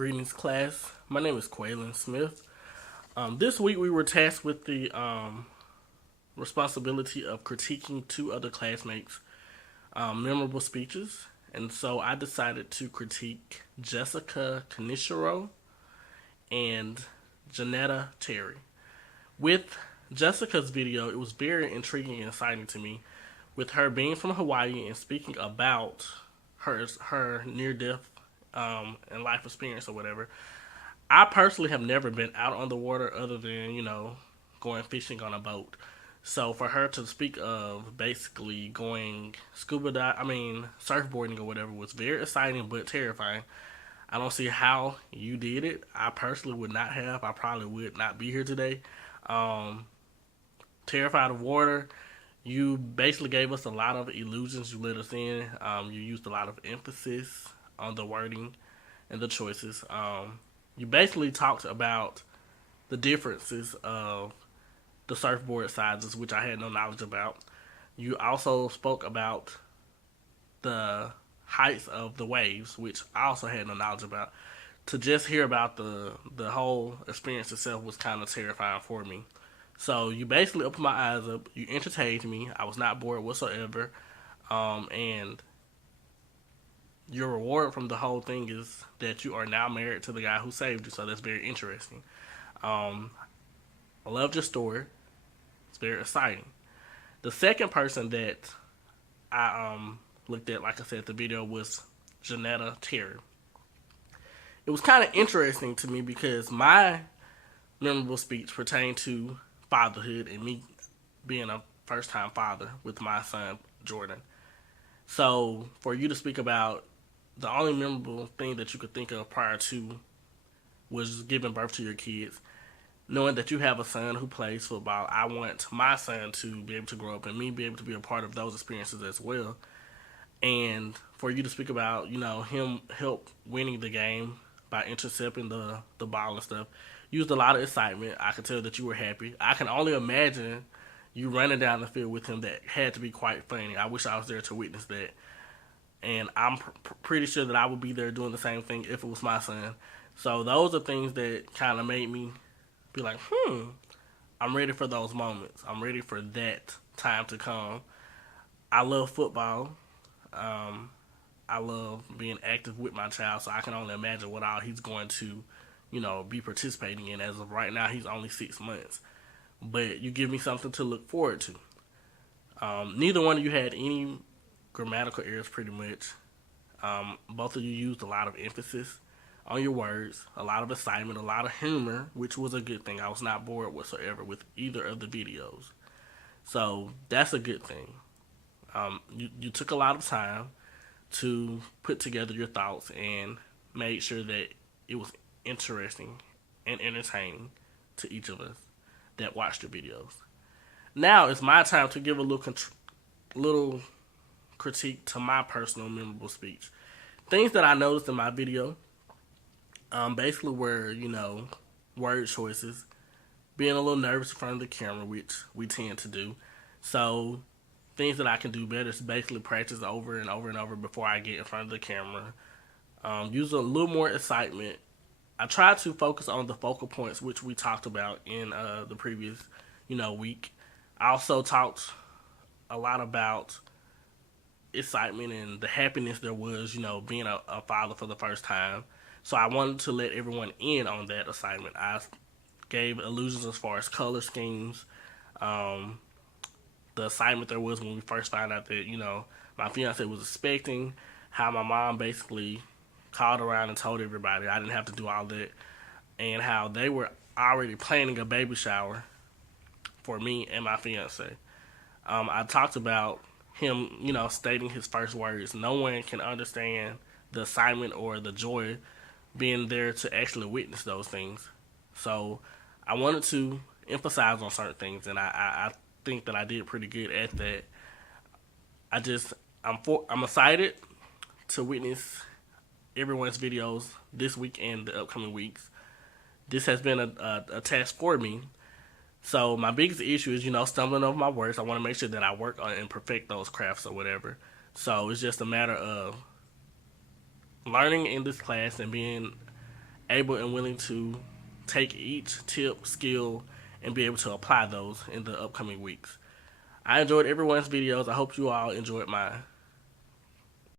Greetings, class. My name is Quaylin Smith. This week we were tasked with the responsibility of critiquing two other classmates' memorable speeches, and so I decided to critique Jessica Kaneshiro and Jeannetta Terry. With Jessica's video, it was very intriguing and exciting to me, with her being from Hawaii and speaking about her near death and life experience or whatever. I personally have never been out on the water other than, going fishing on a boat. So for her to speak of basically going surfboarding or whatever was very exciting but terrifying. I don't see how you did it. I personally would not have. I probably would not be here today. Um, Terrified of water. You basically gave us a lot of illusions. You let us in. You used a lot of emphasis on the wording and the choices. You basically talked about the differences of the surfboard sizes, which I had no knowledge about. You also spoke about the heights of the waves, which I also had no knowledge about. To just hear about the whole experience itself was kind of terrifying for me. So you basically opened my eyes up. You entertained me. I was not bored whatsoever. And your reward from the whole thing is that you are now married to the guy who saved you. So that's very interesting. Um, I loved your story. It's very exciting. The second person that I looked at, like I said, the video was Jeannetta Terry. It was kind of interesting to me because my memorable speech pertained to fatherhood and me being a first time father with my son Jordan. So for you to speak about the only memorable thing that you could think of prior to was giving birth to your kids, knowing that you have a son who plays football, I want my son to be able to grow up and me be able to be a part of those experiences as well. And for you to speak about, him help winning the game by intercepting the ball and stuff, used a lot of excitement. I could tell that you were happy. I can only imagine you running down the field with him. That had to be quite funny. I wish I was there to witness that. And I'm pretty sure that I would be there doing the same thing if it was my son. So those are things that kind of made me be like, I'm ready for those moments. I'm ready for that time to come. I love football. I love being active with my child, so I can only imagine what all he's going to, be participating in. As of right now, he's only 6 months. But you give me something to look forward to. Neither one of you had any grammatical errors, pretty much. Both of you used a lot of emphasis on your words, a lot of excitement, a lot of humor, which was a good thing. I was not bored whatsoever with either of the videos. So that's a good thing. You took a lot of time to put together your thoughts and made sure that it was interesting and entertaining to each of us that watched the videos. Now it's my time to give a little critique to my personal memorable speech. Things that I noticed in my video basically were, word choices, being a little nervous in front of the camera, which we tend to do. So things that I can do better is basically practice over and over and over before I get in front of the camera. Use a little more excitement. I tried to focus on the focal points, which we talked about in the previous, week. I also talked a lot about excitement and the happiness there was, being a father for the first time. So I wanted to let everyone in on that excitement. I gave illusions as far as color schemes, the excitement there was when we first found out that, my fiance was expecting, how my mom basically called around and told everybody I didn't have to do all that, and how they were already planning a baby shower for me and my fiance. I talked about him, stating his first words. No one can understand the excitement or the joy being there to actually witness those things. So I wanted to emphasize on certain things, and I think that I did pretty good at that. I'm excited to witness everyone's videos this week and the upcoming weeks. This has been a task for me. So my biggest issue is, stumbling over my words. I want to make sure that I work on and perfect those crafts or whatever. So it's just a matter of learning in this class and being able and willing to take each tip, skill, and be able to apply those in the upcoming weeks. I enjoyed everyone's videos. I hope you all enjoyed mine.